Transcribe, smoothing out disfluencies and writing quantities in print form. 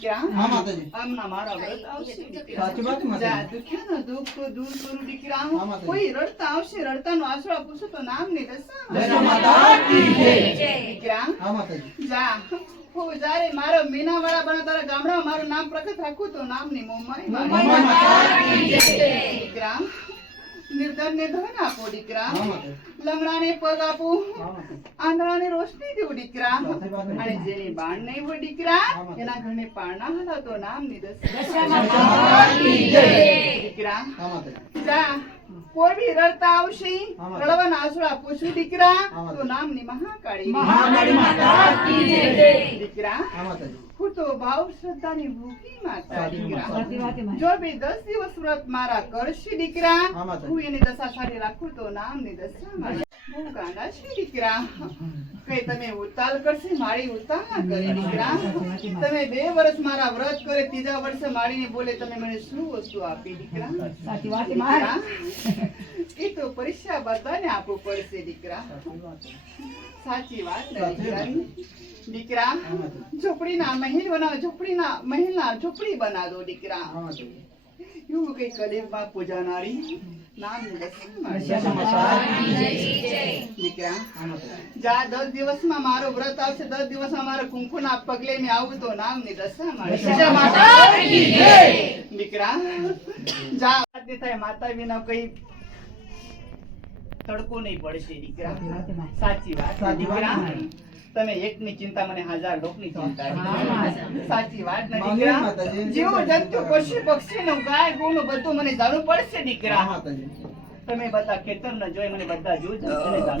દીકરા હા માતાજી હમણાં મારા વ્રત આવશે દીકરા સાચી વાત માતાજી જા દુખ્યાનો દુઃખ દૂર કરું દીકરા હા માતાજી કોઈ રડતા આવશે રડતાનો આશરો પૂછો તો નામની દશા જય માતા કી જય દીકરા હા માતાજી જા હું જ્યારે મારો મીનાવાળા બના તારા ગામડામાં મારું નામ પ્રગટ રાખું તો નામની મોમાઈ માતા કી જય દીકરા નિર્ધનને ધન આપો દીકરા હા માતાજી લંગડાને પગ આપું હા માતાજી આંધળાને રોશની દેવું દીકરા સાચી વાત અને જેની બાણ નહીં હોય દીકરા હા માતાજી. એના ઘરને પારણા હલાવતો નામની દશા માતા કી જય દીકરા હા માતાજી જા કોઈ બી રડતા આવશે હા માતાજી. રડવાના આંસુડા પૂછું દીકરા હા માતાજી. તો નામની મહાકાળી મહાકાળી માતા કી જય દીકરા હા માતાજી હું તો ભાવ શ્રદ્ધાની ભૂખી માતા સાચી દીકરા વાત. જો બી 10 દિવસ વ્રત મારા કરશે દીકરા હા માતાજી. હું એની દશા સારી રાખું તો નામની દશા મારી હું ગાંડા છે દીકરા કઈ તમે ઉતાલ કરશે મારી ઉતાલ ના કરે દીકરા તમે 2 વર્ષ મારા વ્રત કરે ત્રીજા વર્ષે મારીને બોલે તમે મને શું વસ્તુ આપી દીકરા દીકરા, એ તો પરીક્ષા બધાને આપવું પડશે દીકરા સાચી વાત ને દીકરા દીકરા હા માતાજી. ઝૂંપડીના મહેલ બનાવો ઝૂંપડીના મહેલના ઝૂંપડી બનાવો દીકરા હા માતાજી એવું કઈ કલેમાં પૂજાનારી નામની દશા દશા માતા કી જય દીકરા હા માતાજી જા 10 દિવસમાં મારો વ્રત આવશે 10 દિવસમાં મારો કુંકુના પગલે મેં આવું તો નામની દશા મારી દશા માતા કી જય દીકરા જા વાત થાય માતા વિના કઈ તડકો નહીં પડશે દીકરા સાચી વાત સાચી દીકરા વાત. તમે એકની ચિંતા મને 1000 લોકની ચિંતા સાચી વાત ને માની દીકરા માતાજી. જીવ જંતુ પશુ પક્ષી નું ગાય ગોનું બધું મને જાણવું પડશે હા દીકરા માતાજી તમે બધા ખેતર ન જોઈ મને બધા જીવ જંતુને જાણવું